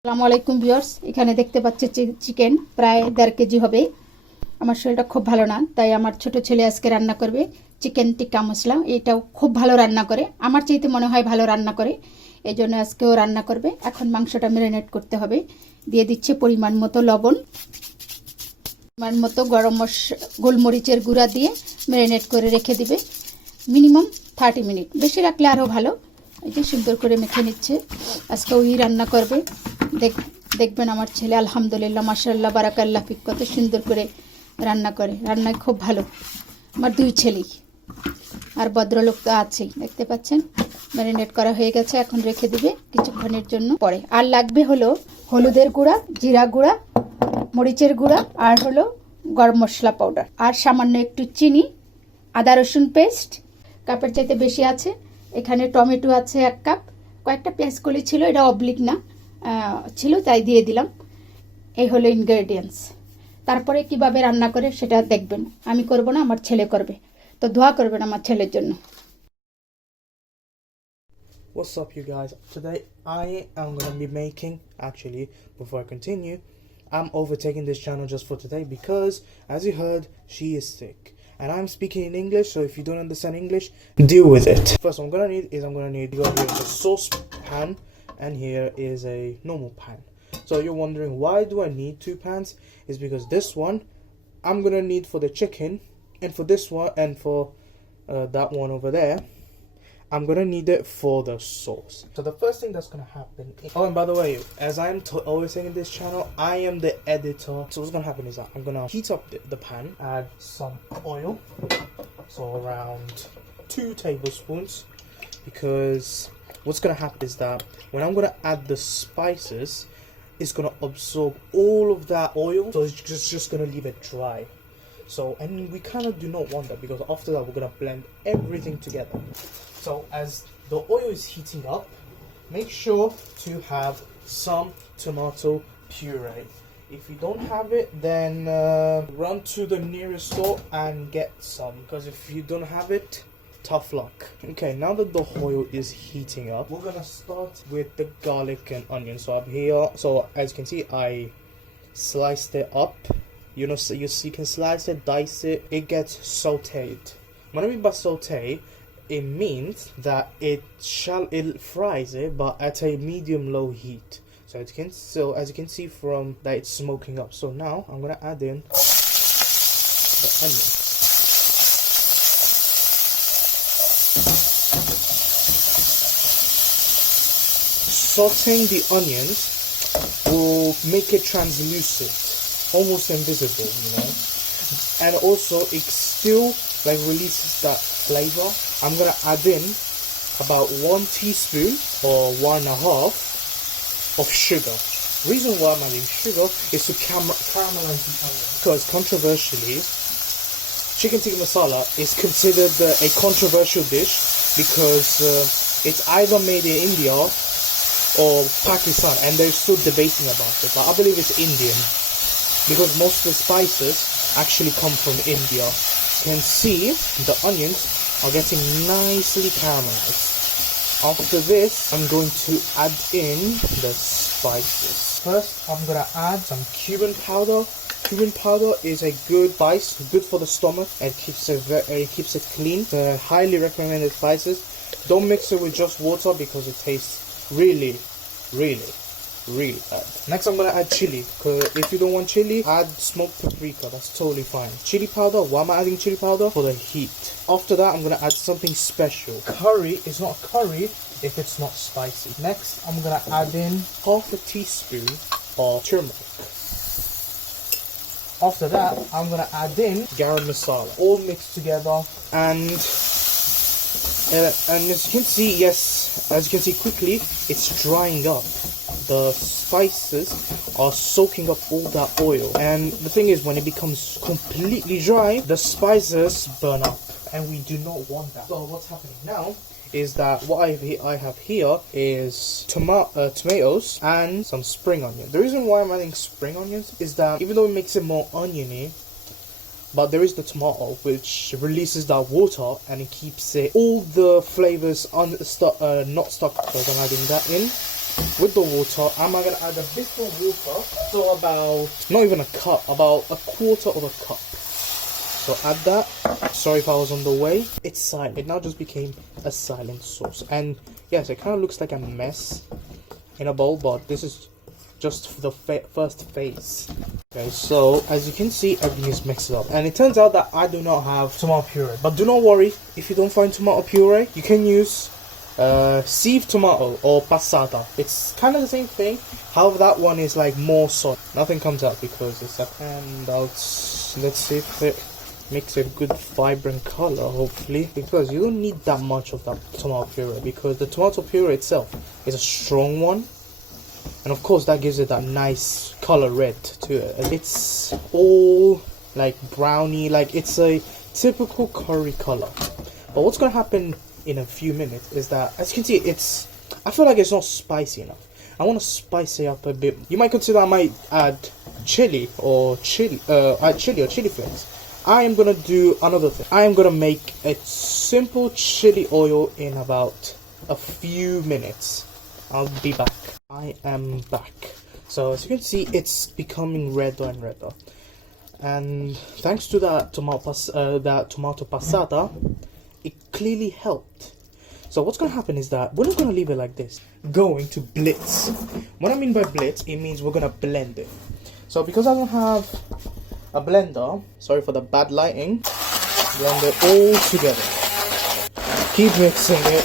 আসসালামু আলাইকুম ভিউয়ার্স, এখানে দেখতে পাচ্ছি চিকেন প্রায় 1.5 কেজি হবে। আমার শরীরটা খুব ভালো না, তাই আমার ছোট ছেলে আজকে রান্না করবে চিকেন টিক্কা মশলা। এটাও খুব ভালো রান্না করে, আমার চাইতে মনে হয় ভালো রান্না করে, এই জন্য আজকেও রান্না করবে। এখন মাংসটা ম্যারিনেট করতে হবে। দিয়ে দিচ্ছে পরিমাণ মতো লবণ, পরিমাণ মতো গোলমরিচের গুঁড়া দিয়ে ম্যারিনেট করে রেখে দিবে মিনিমাম 30 মিনিট। বেশি রাখলে আরও ভালো। এই যে সুন্দর করে মেখে নিচ্ছে। আজকে ওই রান্না করবে। দেখবেন আমার ছেলে আলহামদুলিল্লাহ মাশাআল্লাহ বারাকাল্লাহ ফিক কত সুন্দর করে রান্না করে। রান্নায় খুব ভালো আমার দুই ছেলেই, আর ভদ্রলোক তো আছেই। দেখতে পাচ্ছেন ম্যারিনেট করা হয়ে গেছে। এখন রেখে দিবে কিছুক্ষণের জন্য। পরে আর লাগবে হলো হলুদের গুঁড়া, জিরা গুঁড়া, মরিচের গুঁড়া, আর হলো গরম মশলা পাউডার, আর সামান্য একটু চিনি, আদা রসুন পেস্ট কাপের চাইতে বেশি আছে। এখানে টমেটো আছে 1 কাপ, কয়েকটা পেঁয়াজ কলি ছিল, এটা অবলিক না ছিল তাই দিয়ে দিলাম। এই হলো ইনগ্রেডিয়েন্টস। তারপরে কিভাবে রান্না করে সেটা দেখবেন। আমি করব না, আমার ছেলে করবে, তো দোয়া করবেন আমার ছেলের জন্য। What's up, you guys? Today I am going to be making, actually, before I continue, I'm overtaking this channel just for today because, as you heard, she is sick. And I'm speaking in English, so if you don't understand English, deal with it. First what I'm going to need is a saucepan, and here is a normal pan. So you're wondering, why do I need 2 pans? It's because this one I'm going to need for the chicken, and for this one, and for that one over there, I'm going to need it for the sauce. So the first thing that's going to happen oh, and by the way, as I'm always saying in this channel, I am the editor. So what's going to happen is that I'm going to heat up the pan, add some oil, so around 2 tablespoons, because what's going to happen is that when I'm going to add the spices, it's going to absorb all of that oil, so it's just going to leave it dry. So, and we kind of do not want that, because after that we're going to blend everything together. So as the oil is heating up, make sure to have some tomato puree. If you don't have it, then run to the nearest store and get some, because if you don't have it, tough luck. Okay, now that the oil is heating up, we're gonna start with the garlic and onion. So up here, so as you can see, I sliced it up. You know, so you can slice it, dice it. It gets sauteed. When I mean by saute, it means that it fries it, but at a medium-low heat. So as you can see from that, it's smoking up. So now I'm gonna add in the onion. Sauteing the onions will make it translucent, almost invisible, you know, and also it still like releases that flavor. I'm gonna add in about 1 teaspoon or 1.5 of sugar. Reason why I'm adding sugar is to caramelize the onion, because controversially, chicken tikka masala is considered a controversial dish because it's either made in India or Pakistan, and they're still debating about it, but I believe it's Indian, because most of the spices actually come from India. You can see the onions are getting nicely caramelized. After this, I'm going to add in the spices. First, I'm going to add some cumin powder. Cumin powder is a good spice, good for the stomach, and keeps it clean. Highly recommended spices. Don't mix it with just water because it tastes really bad. Next, I'm gonna add chili, because if you don't want chili, add smoked paprika. That's totally fine. Chili powder. Why am I adding chili powder? For the heat. After that, I'm gonna add something special. Curry is not curry if it's not spicy. Next, I'm gonna add in half a teaspoon of turmeric. After that, I'm gonna add in garam masala, all mixed together, and as you can see, as you can see quickly, it's drying up. The spices are soaking up all that oil, and the thing is, when it becomes completely dry, the spices burn up, and we do not want that. So what's happening now is that what I have here is tomatoes and some spring onion. The reason why I'm adding spring onions is that even though it makes it more oniony, but there is the tomato which releases that water, and it keeps all the flavors not stuck, because I'm adding that in. with the water. I'm gonna add a bit of water, so about not even a cup, about a quarter of a cup. So add that. Sorry if I was on the way. It's silent. It now just became a silent sauce. And yes, it kind of looks like a mess in a bowl, but this is just for the first phase. Okay, so as you can see, everything is mixed up. And it turns out that I do not have tomato puree. But do not worry, if you don't find tomato puree, you can use sieved tomato or passata. It's kind of the same thing. However, that one is like more soft. Nothing comes out because it's a handouts. Let's see if it makes a good vibrant color, hopefully, because you don't need that much of that tomato puree, because the tomato puree itself is a strong one, and of course that gives it that nice color red to it. It's all like brownie, like it's a typical curry color. But what's gonna happen in a few minutes is that, as you can see, I feel like it's not spicy enough. I want to spice it up a bit. You might consider I might add chili or chili flakes. I am gonna do another thing. I am gonna make a simple chili oil in about a few minutes. I'll be back. I am back. So as you can see, it's becoming redder and redder. And thanks to that tomato passata, it clearly helped. So what's gonna happen is that we're not gonna leave it like this. Going to blitz. What I mean by blitz, it means we're gonna blend it. So because I don't have a blender, sorry for the bad lighting, blend it all together. Keep mixing it.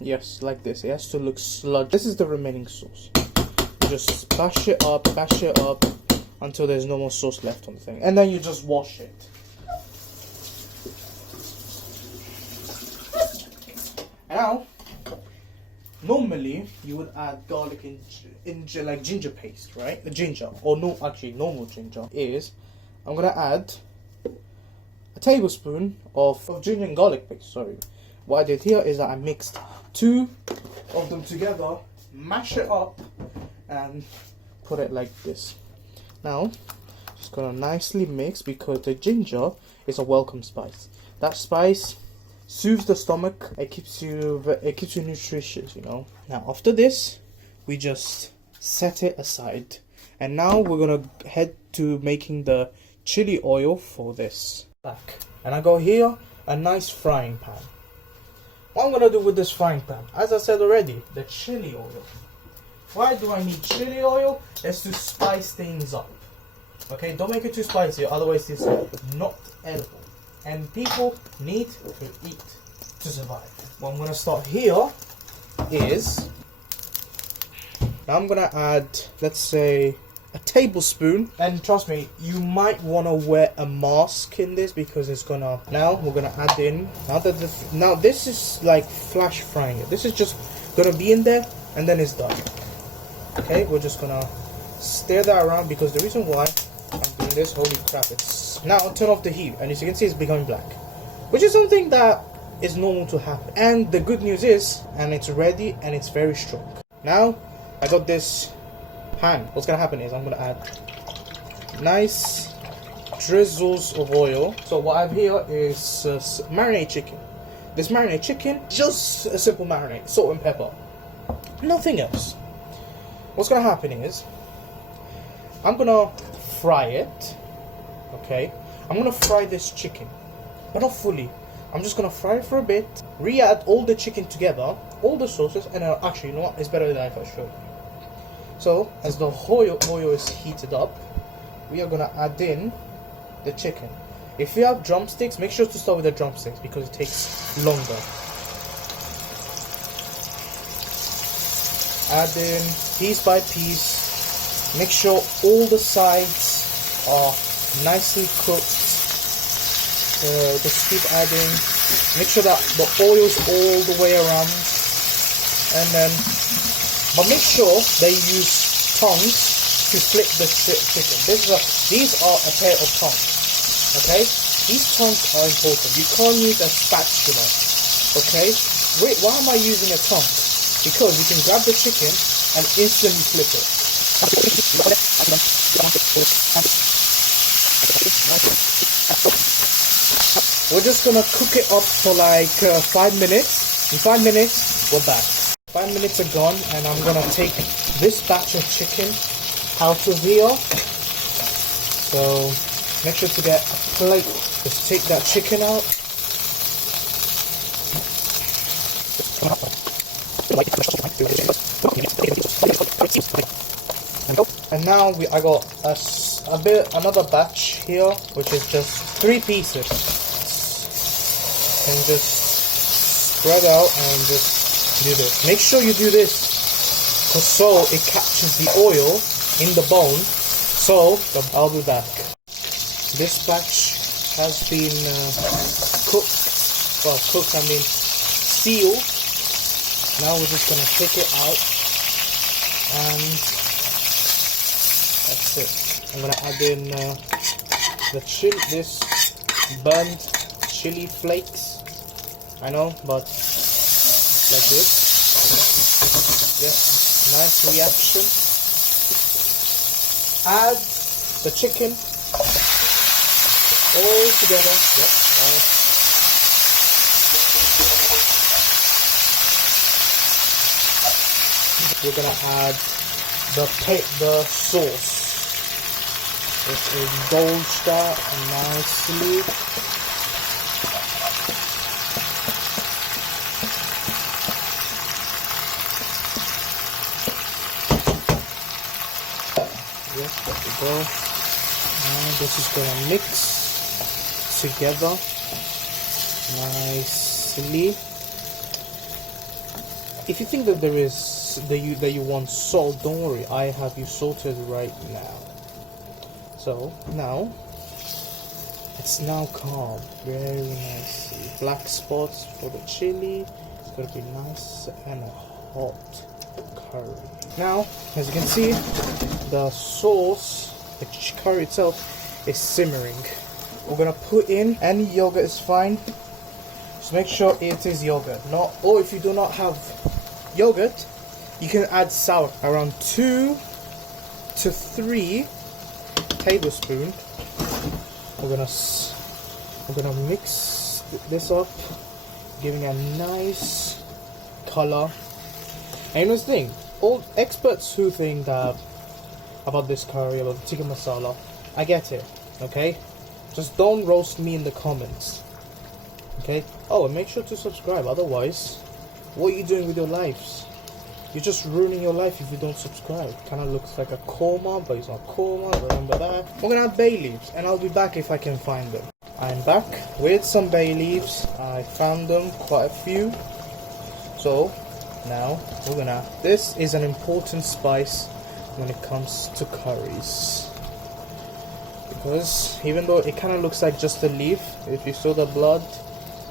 Yes, like this. It has to look sludgy. This is the remaining sauce. You just bash it up until there's no more sauce left on the thing. And then you just wash it. Now, normally you would add garlic in like ginger paste, right? Ginger, or no, actually normal ginger is. I'm gonna add a tablespoon of ginger and garlic paste. Sorry. What I did here is that I mixed two of them together, mash it up, and put it like this. Now, just gonna nicely mix, because the ginger is a welcome spice. That spice soothes the stomach. It keeps you nutritious, you know. Now after this, we just set it aside, and now we're gonna head to making the chili oil for this. Back, and I got here a nice frying pan. What I'm gonna do with this frying pan, as I said already, the chili oil. Why do I need chili oil? It's to spice things up. Okay, don't make it too spicy, otherwise it's not edible. And people need to eat to survive. What I'm gonna start here is, now I'm gonna add, let's say, a tablespoon. And trust me, you might want to wear a mask in this, because it's gonna, now we're gonna add in, now this is like flash frying it. This is just gonna be in there and then it's done. Okay, we're just gonna stir that around, because the reason why I'm doing this, holy crap, it's now turn off the heat, and as you can see, it's becoming black, which is something that is normal to happen. And the good news is, and it's ready and it's very strong. Now I got this pan. What's gonna happen is I'm gonna add nice drizzles of oil. So what I have here is marinade chicken. This marinade chicken, just a simple marinade, salt and pepper, nothing else. What's gonna happen is I'm gonna fry it. Okay, I'm gonna fry this chicken, but not fully. I'm just gonna fry it for a bit, re-add all the chicken together, all the sauces, and actually, you know what, it's better than if I show you. So, as the oil is heated up, we are gonna add in the chicken. If you have drumsticks, make sure to start with the drumsticks, because it takes longer. Add in piece by piece. Make sure all the sides are nicely cooked. Just keep adding. Make sure that the oil's all the way around, and then, but make sure they use tongs to flip the chicken. These are a pair of tongs. Okay, these tongs are important. You can't use a spatula, okay? Wait, why am I using a tongue? Because you can grab the chicken and instantly flip it. We're just gonna cook it up for like 5 minutes. In 5 minutes, we're back. 5 minutes are gone, and I'm gonna take this batch of chicken out of here. So make sure to get a plate. Just take that chicken out. And now I got another batch here, which is just 3 pieces. And just spread out and just do this. Make sure you do this, because so it captures the oil in the bone. So I'll be back. This batch has been cooked. Well, cooked, I mean sealed. Now we're just gonna take it out, and that's it. I'm gonna add in this burnt chili flakes. I know, but like this. Yes, nice reaction. Add the chicken all together. Yep, nice. We're gonna add the sauce. Let's indulge that nicely. Yes, there we go. And this is gonna mix together nicely. If you think that that you want salt, don't worry. I have you salted right now. So now it's now calm, very nicely. Black spots for the chili. It's gonna be nice and a hot curry. Now, as you can see, the sauce, the curry itself, is simmering. We're gonna put in any yogurt is fine. Just make sure it is yogurt. Or if you do not have yogurt, you can add sour. Around 2 to 3 tablespoons. We're gonna mix this up, giving a nice color. And you know the thing, all experts who think that about this curry, about the tikka masala, I get it, okay? Just don't roast me in the comments, okay? Oh, and make sure to subscribe, otherwise, what are you doing with your lives? You're just ruining your life if you don't subscribe. Kind of looks like a coma, but it's not coma, remember that. We're gonna add bay leaves, and I'll be back if I can find them. I'm back with some bay leaves. I found them, quite a few. So, now, this is an important spice when it comes to curries. Because even though it kind of looks like just a leaf, if you saw the blood,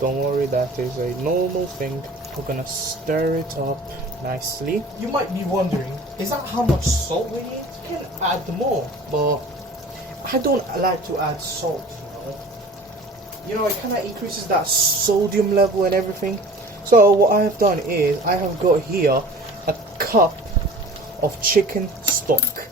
don't worry, that is a normal thing. We're gonna stir it up nicely. You might be wondering, is that how much salt we need? You can add more, but I don't like to add salt, you know it kind of increases that sodium level and everything. So what I have done is I have got here a cup of chicken stock.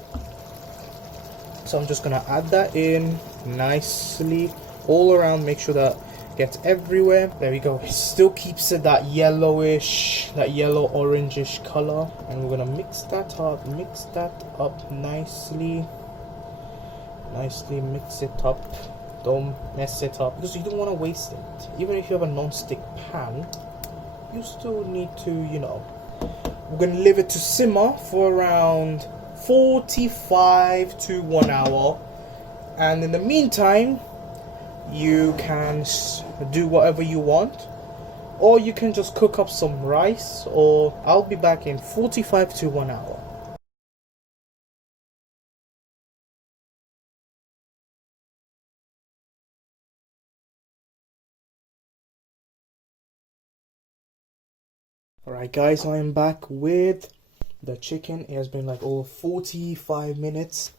So I'm just gonna add that in nicely all around, make sure that gets everywhere. There we go. It still keeps it that yellowish, that yellow orangish color, and we're gonna mix that up nicely. Mix it up. Don't mess it up, because you don't want to waste it. Even if you have a non-stick pan, you still need to, we're gonna leave it to simmer for around 45 to 1 hour, and in the meantime you can do whatever you want, or you can just cook up some rice, or I'll be back in 45 to 1 hour. Alright guys, I am back with the chicken. It has been like over 45 minutes,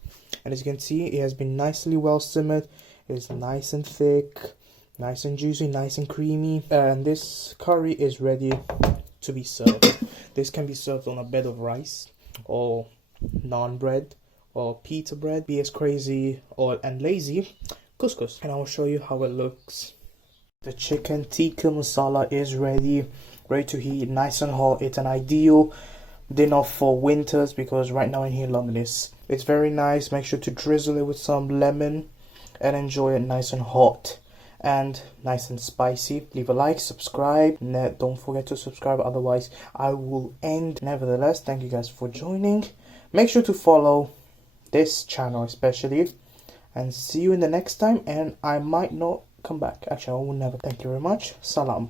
and as you can see, it has been nicely well simmered. is nice and thick, nice and juicy, nice and creamy. And this curry is ready to be served. This can be served on a bed of rice or naan bread or pita bread. Be as crazy and lazy couscous. And I will show you how it looks. The chicken tikka masala is ready to heat, nice and hot. It's an ideal dinner for winters because right now in here in London it's very nice. Make sure to drizzle it with some lemon and enjoy it nice and hot and nice and spicy. Leave a like, subscribe. Don't forget to subscribe, otherwise I will end. Nevertheless, thank you guys for joining. Make sure to follow this channel especially, and see you in the next time. And I might not come back, actually I will never. Thank you very much. Salam.